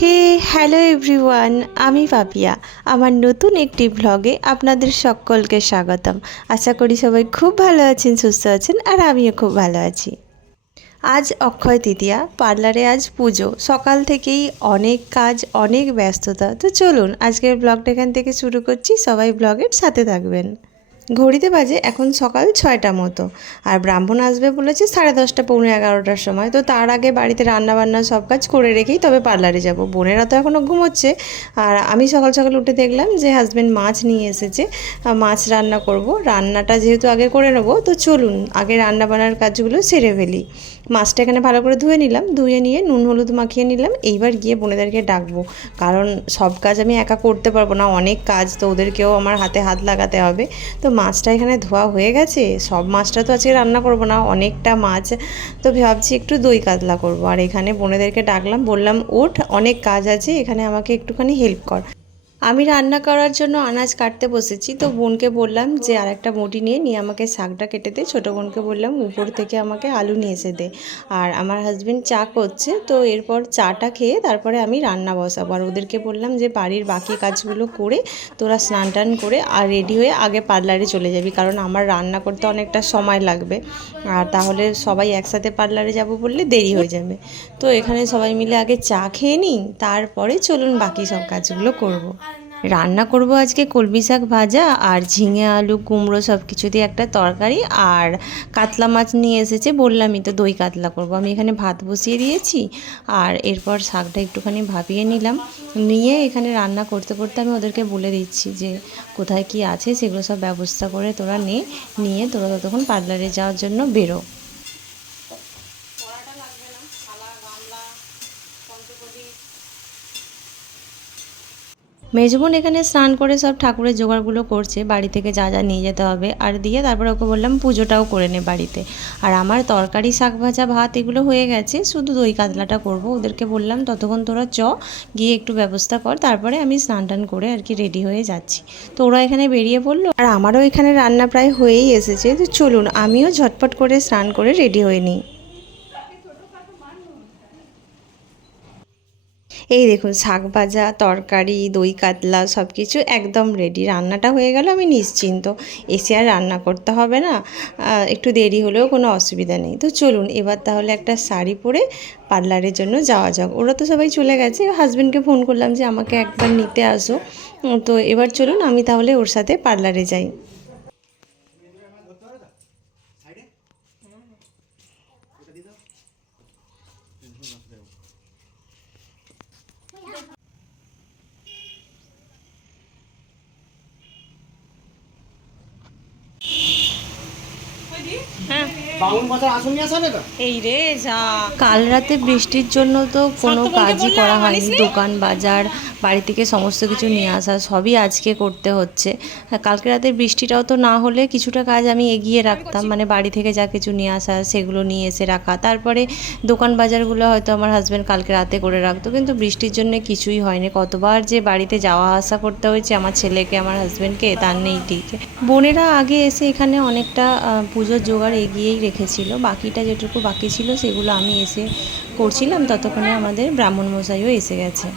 হে, hello everyone, আমি পাপিয়া আমার নতুন একটি ভ্লগে আপনাদের সকলকে স্বাগতম। আশা করি সবাই খুব ভালো আছেন, সুস্থ আছেন, আর আমিও খুব ভালো আছি। আজ অক্ষয় তৃতীয়া, পার্লারে আজ পুজো। সকাল থেকেই অনেক কাজ, অনেক ব্যস্ততা। তো চলুন, আজকের ব্লগটা এখান থেকে শুরু করছি। সবাই ব্লগের সাথে থাকবেন। ঘড়িতে বাজে এখন সকাল ছয়টা মতো। আর ব্রাহ্মণ আসবে বলেছে সাড়ে দশটা, পৌনে এগারোটার সময়। তো তার আগে বাড়িতে রান্না বান্না সব কাজ করে রেখেই তবে পার্লারে যাব। বোনেরা তো এখনও ঘুমোচ্ছে। আর আমি সকাল সকাল উঠে দেখলাম যে হাজব্যান্ড মাছ নিয়ে এসেছে। মাছ রান্না করব। রান্নাটা যেহেতু আগে করে নেব, তো চলুন আগে রান্নাবান্নার কাজগুলো সেরে ফেলি। মাছটা এখানে ভালো করে ধুয়ে নিলাম, ধুয়ে নিয়ে নুন, হলুদ মাখিয়ে নিলাম। এইবার গিয়ে বোনেদেরকে ডাকবো। কারণ সব কাজ আমি একা করতে পারব না, অনেক কাজ তো ওদেরকেও আমার হাতে হাত লাগাতে হবে। তো মাছটা এখানে ধোয়া হয়ে গেছে, সব মাছটা তো আজকে রান্না করব না, অনেকটা মাছ। তো ভাবছি একটু দই কাতলা করব। আর এখানে বোনেদেরকে ডাকলাম, বললাম, ওঠ, অনেক কাজ আছে, এখানে আমাকে একটুখানি হেল্প কর। আমি রান্না করার জন্য আনাজ কাটতে বসেছি, তো বোনকে বললাম যে আর একটা মুটি নিয়ে নিয়ে আমাকে শাকটা কেটে দে। ছোটো বোনকে বললাম, উপর থেকে আমাকে আলু নিয়ে এসে দে। আর আমার হাজবেন্ড চা করছে, তো এরপর চাটা খেয়ে তারপরে আমি রান্না বসাবো। আর ওদেরকে বললাম যে, বাড়ির বাকি কাজগুলো করে তোরা স্নান টান করে আর রেডি হয়ে আগে পার্লারে চলে যাবি, কারণ আমার রান্না করতে অনেকটা সময় লাগবে। আর তাহলে সবাই একসাথে পার্লারে যাব বললে দেরি হয়ে যাবে। তো এখানে সবাই মিলে আগে চা খেয়ে নিই, তারপরে চলুন বাকি সব কাজগুলো করব। রান্না করব আজকে কলমি শাক ভাজা আর ঝিঙে আলু, কুমড়ো সব কিছু দিয়ে একটা তরকারি আর কাতলা মাছ নিয়ে এসেছে, বললামই তো দই কাতলা করব। আমি এখানে ভাত বসিয়ে দিয়েছি আর এরপর শাকটা একটুখানি ভাপিয়ে নিলাম। নিয়ে এখানে রান্না করতে করতে আমি ওদেরকে বলে দিচ্ছি যে, কোথায় কি আছে সেগুলো সব ব্যবস্থা করে তোরা নে, নিয়ে তোরা ততক্ষণ পার্লারে যাওয়ার জন্য বেরো। মেজবোন এখানে স্নান করে সব ঠাকুরের জোগাড়গুলো করছে, বাড়ি থেকে যা যা নিয়ে যেতে হবে। আর দিয়ে তারপরে ওকে বললাম পুজোটাও করে নে বাড়িতে। আর আমার তরকারি, শাক ভাজা, ভাত এগুলো হয়ে গেছে, শুধু দই কাতলাটা করব। ওদেরকে বললাম, ততক্ষণ তোরা চ, গিয়ে একটু ব্যবস্থা কর, তারপরে আমি স্নান টান করে আর কি রেডি হয়ে যাচ্ছি। তো ওরা এখানে বেরিয়ে পড়ল। আর আমারও এখানে রান্না প্রায় হয়েই এসেছে। তো চলুন, আমিও ঝটপট করে স্নান করে রেডি হয়ে নিই। এই দেখুন, শাক ভাজা, তরকারি, দই কাতলা সব কিছু একদম রেডি রান্নাটা হয়ে গেল, আমি নিশ্চিন্ত। এসে আর রান্না করতে হবে না। একটু দেরি হলেও কোনো অসুবিধা নেই। তো চলুন, এবার তাহলে একটা শাড়ি পরে পার্লারের জন্য যাওয়া যাক। ওরা তো সবাই চলে গেছে। হাজব্যান্ডকে ফোন করলাম যে, আমাকে একবার নিতে আসো। তো এবার চলুন, আমি তাহলে ওর সাথে পার্লারে যাই বাউন বছর আসন নিয়ে আসা তো এই রে যা। কাল রাতে বৃষ্টির জন্য তো কোনো কাজই করা হয়নি। দোকান বাজার বাড়ি থেকে সমস্ত কিছু নিয়ে আসা, সবই আজকে করতে হচ্ছে। কালকে রাতের বৃষ্টিটাও তো না হলে কিছুটা কাজ আমি এগিয়ে রাখতাম মানে বাড়ি থেকে যা কিছু নিয়ে আসা, সেগুলো নিয়ে এসে রাখা। তারপরে দোকান বাজারগুলো হয়তো আমার হাজব্যান্ড কালকে রাতে করে রাখতো, কিন্তু বৃষ্টির জন্য কিছুই হয়নি। কতবার যে বাড়িতে যাওয়া আসা করতে হয়েছে আমার ছেলেকে, আমার হাজব্যান্ডকে তার নেই ঠিক। বোনেরা আগে এসে এখানে অনেকটা পুজোর জোগাড় এগিয়েই রেখেছিল। বাকিটা যেটুকু বাকি ছিল, সেগুলো আমি এসে করছিলাম। ততক্ষণে আমাদের ব্রাহ্মণ মশাইও এসে গেছে।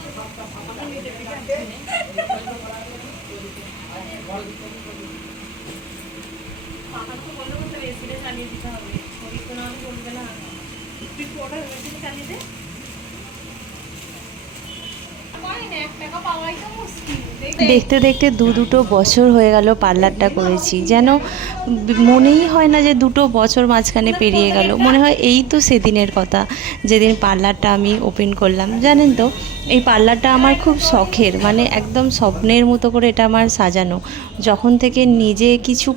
দেখতে দেখতে দু দুটো বছর হয়ে গেল পার্লারটা করেছি। যেন মনেই হয় না যে দুটো বছর মাঝখানে পেরিয়ে গেল। মনে হয় এই তো সেদিনের কথা, যেদিন পার্লারটা আমি ওপেন করলাম। জানেন তো, এই পার্লারটা আমার খুব শখের মানে একদম স্বপ্নের মতো করে এটা আমার সাজানো। যখন থেকে নিজে কিছু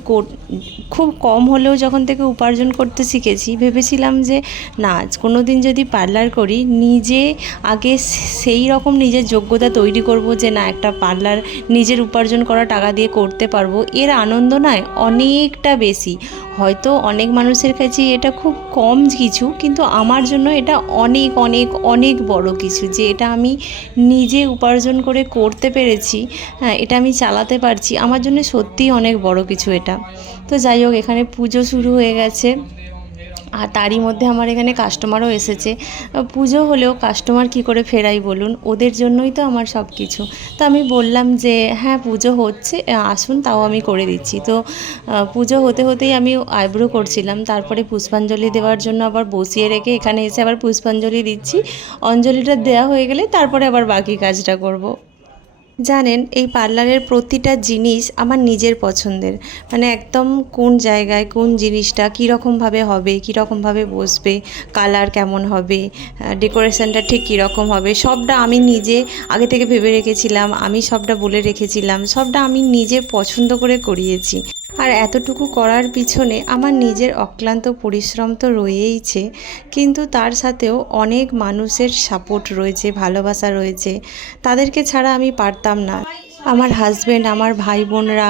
খুব কম হলেও যখন থেকে উপার্জন করতে শিখেছি, ভেবেছিলাম যে না কোনো দিন যদি পার্লার করি, নিজে আগে সেই রকম নিজের যোগ্যতা তৈরি করব যে না, একটা পার্লার নিজের উপার্জন করা টাকা দিয়ে করতে পারব, এর আনন্দ নয়, অনেকটা বেশি। হয়তো অনেক মানুষের কাছে এটা খুব কম কিছু, কিন্তু আমার জন্য এটা অনেক অনেক অনেক বড় কিছু যে এটা আমি নিজে উপার্জন করে করতে পেরেছি হ্যাঁ এটা আমি চালাতে পারছি। আমার জন্য সত্যিই অনেক বড় কিছু এটা। তো যাই হোক, এখানে পুজো শুরু হয়ে গেছে। আর তারই মধ্যে আমার এখানে কাস্টমারও এসেছে। পুজো হলেও কাস্টমার কি করে ফেরাই বলুন? ওদের জন্যই তো আমার সব কিছু তো আমি বললাম যে হ্যাঁ পুজো হচ্ছে আসুন, তাও আমি করে দিচ্ছি। তো পুজো হতে হতেই আমি আইব্রো করছিলাম। তারপরে পুষ্পাঞ্জলি দেওয়ার জন্য আবার বসিয়ে রেখে এখানে এসে আবার পুষ্পাঞ্জলি দিচ্ছি। অঞ্জলিটা দেওয়া হয়ে গেলে তারপরে আবার বাকি কাজটা করব। জানেন, এই পার্লারের প্রতিটা জিনিস আমার নিজের পছন্দের। মানে একদম কোন জায়গায় কোন জিনিসটা কীরকমভাবে হবে, কীরকমভাবে বসবে, কালার কেমন হবে ডেকোরেশনটা ঠিক কীরকম হবে, সবটা আমি নিজে আগে থেকে ভেবে রেখেছিলাম, আমি সবটা বলে রেখেছিলাম, সবটা আমি নিজে পছন্দ করে করিয়েছি। আর এতটুকু করার পিছনে আমার নিজের অক্লান্ত পরিশ্রম তো রয়েইছে কিন্তু তার সাথেও অনেক মানুষের সাপোর্ট রয়েছে, ভালোবাসা রয়েছে। তাদেরকে ছাড়া আমি পারতাম না। আমার হাজব্যান্ড আমার ভাই বোনরা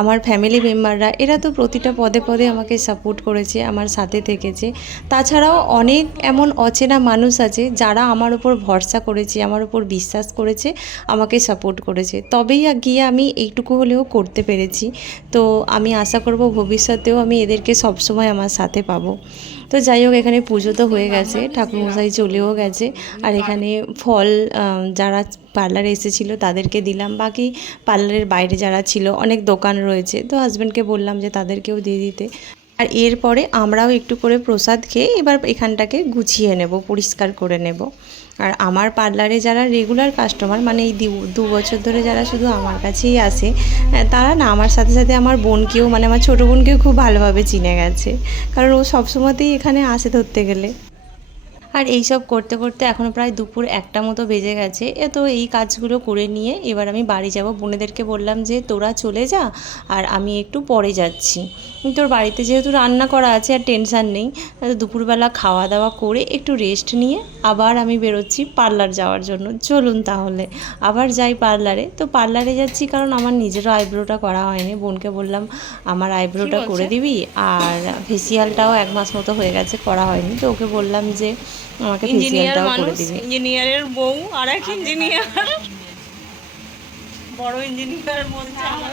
আমার ফ্যামিলি মেম্বাররা এরা তো প্রতিটা পদে পদে আমাকে সাপোর্ট করেছে, আমার সাথে থেকেছে। তাছাড়াও অনেক এমন অচেনা মানুষ আছে যারা আমার উপর ভরসা করেছে, আমার উপর বিশ্বাস করেছে, আমাকে সাপোর্ট করেছে। তবেই গিয়ে আমি এইটুকু হলেও করতে পেরেছি। তো আমি আশা করব ভবিষ্যতেও আমি এদেরকে সবসময় আমার সাথে পাবো। তো যাই হোক এখানে পুজো তো হয়ে গেছে ঠাকুরমশাই চলেও গেছে। আর এখানে ফল যারা পার্লারে এসেছিল তাদেরকে দিলাম। বাকি পার্লারের বাইরে যারা ছিল অনেক দোকান রয়েছে। তো হাজব্যান্ডকে বললাম যে তাদেরকেও দিয়ে দিতে। আর এরপরে আমরাও একটু করে প্রসাদ খেয়ে এবার এখানটাকে গুছিয়ে নেব, পরিষ্কার করে নেব। আর আমার পার্লারে যারা রেগুলার কাস্টমার মানে এই দু- বছর ধরে যারা শুধু আমার কাছেই আসে তারা না আমার সাথে সাথে আমার বোনকেও মানে আমার ছোটো বোনকেও খুব ভালোভাবে চিনে গেছে। কারণ ও সবসময়তেই এখানে আসে ধরতে গেলে। আর এই সব করতে করতে এখনও প্রায় দুপুর একটা মতো বেজে গেছে। এ তো এই কাজগুলো করে নিয়ে এবার আমি বাড়ি যাব। বোনেদেরকে বললাম যে, তোরা চলে যা, আর আমি একটু পরে যাচ্ছি। তোর বাড়িতে যেহেতু রান্না করা আছে আর টেনশান নেই দুপুরবেলা খাওয়া দাওয়া করে একটু রেস্ট নিয়ে আবার আমি বেরোচ্ছি পার্লার যাওয়ার জন্য। চলুন তাহলে আবার যাই পার্লারে তো পার্লারে যাচ্ছি কারণ আমার নিজেরও আইব্রোটা করা হয়নি। বোনকে বললাম আমার আইব্রোটা করে দিবি? আর ফেসিয়ালটাও এক মাস মতো হয়ে গেছে করা হয়নি। তো ওকে বললাম যে আমাকে ফেসিয়ালটাও করে দিবি। ইঞ্জিনিয়ারের বউ আর এক ইঞ্জিনিয়ার বড় ইঞ্জিনিয়ার বলছে আমার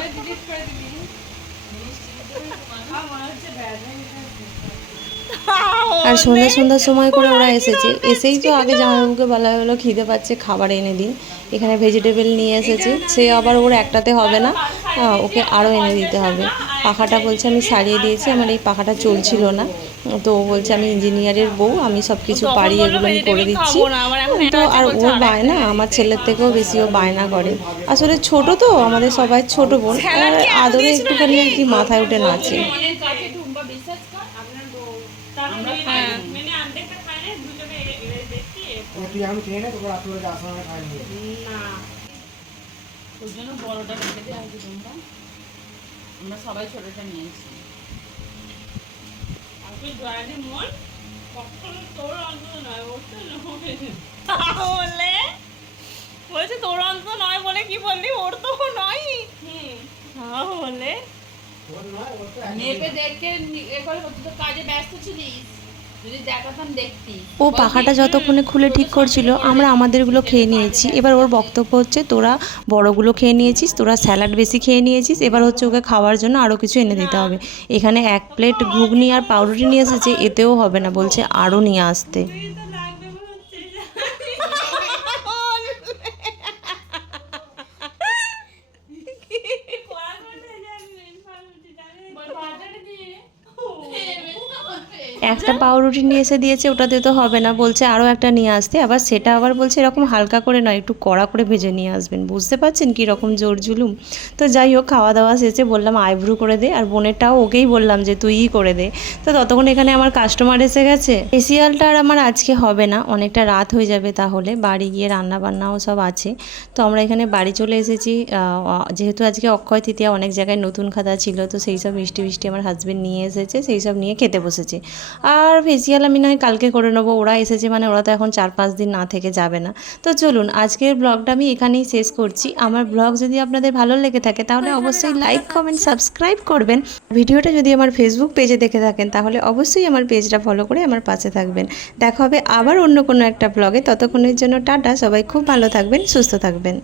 আর সন্ধ্যা সন্ধ্যার সময় করে ওরা এসেছে। এসেই তো আগে জামাইবাবুকে বলা হলো খিদে পাচ্ছে খাবার এনে দিন। এখানে ভেজিটেবল নিয়ে এসেছে। সে আবার ওর একটাতে হবে না। ওকে আরও এনে দিতে হবে। পাখাটা বলছে আমি সারিয়ে দিয়েছি আমার এই পাখাটা চলছিল না। তো ও বলছে আমি ইঞ্জিনিয়ারের বউ আমি সব কিছু পারি এগুলো আমি করে দিচ্ছি। তো আর ও বায়না আমার ছেলের থেকেও বেশি ও বায়না করে। আসলে ছোট তো আমাদের সবাই ছোট বোন। আর আদরে একটুখানি আর কি মাথায় উঠে নাচে। তুই আমি খেয়ে নে রাত্রে যাওয়ার সময় খাই নিয়ে ওই জন্য বড়টা রেখে দিয়ে আসি তোমরা আমরা সবাই ছোটটা নিয়েছি বলছে তোর অন্ত নয় বলে কি বললি? ওর তো নয় তাহলে দেখে নি- এ করে তো কাজে ব্যস্ত ছিলিস? ও পাখাটা যতক্ষণে খুলে ঠিক করছিল, আমরা আমাদেরগুলো খেয়ে নিয়েছি। এবার ওর বক্তব্য হচ্ছে, তোরা বড়গুলো খেয়ে নিয়েছিস, তোরা স্যালাড বেশি খেয়ে নিয়েছিস, এবার হচ্ছে ওকে খাওয়ার জন্য আরও কিছু এনে দিতে হবে। এখানে এক প্লেট ঘুগনি আর পাউরুটি নিয়ে এসেছে, এতেও হবে না। বলছে আরও নিয়ে আসতে। একটা পাউরুটি নিয়ে এসে দিয়েছে ওটাতে তো হবে না। বলছে আরও একটা নিয়ে আসতে। আবার সেটা আবার বলছে, এরকম হালকা করে নয়, একটু কড়া করে ভেজে নিয়ে আসবেন। বুঝতে পারছেন কীরকম জোর জুলুম? তো যাই হোক খাওয়া দাওয়া শেষে বললাম, আইব্রু করে দে। আর বোনেরটাও ওকেই বললাম যে তুইই করে দে। তো ততক্ষণ এখানে আমার কাস্টমার এসে গেছে। ফেসিয়ালটা আর আমার আজকে হবে না, অনেকটা রাত হয়ে যাবে তাহলে। বাড়ি গিয়ে রান্না বান্নাও সব আছে। তো আমরা এখানে বাড়ি চলে এসেছি। যেহেতু আজকে অক্ষয় তৃতীয়া অনেক জায়গায় নতুন খাতা ছিল, তো সেই সব মিষ্টি মিষ্টি আমার হাজব্যান্ড নিয়ে এসেছে, সেই সব নিয়ে খেতে বসেছে। আর ফেসিয়াল আমি নয়, কালকে করে নেব। ওরা এসেছে মানে ওরা তো এখন চার পাঁচ দিন না থেকে যাবে না। তো চলুন, আজকের ব্লগটা আমি এখানেই শেষ করছি। আমার ব্লগ যদি আপনাদের ভালো লেগে থাকে তাহলে অবশ্যই লাইক কমেন্ট সাবস্ক্রাইব করবেন। ভিডিওটা যদি আমার ফেসবুক পেজে দেখে থাকেন, তাহলে অবশ্যই আমার পেজটা ফলো করে আমার পাশে থাকবেন। দেখা হবে আবার অন্য কোনো একটা ব্লগে। ততক্ষণের জন্য টাটা, সবাই খুব ভালো থাকবেন, সুস্থ থাকবেন।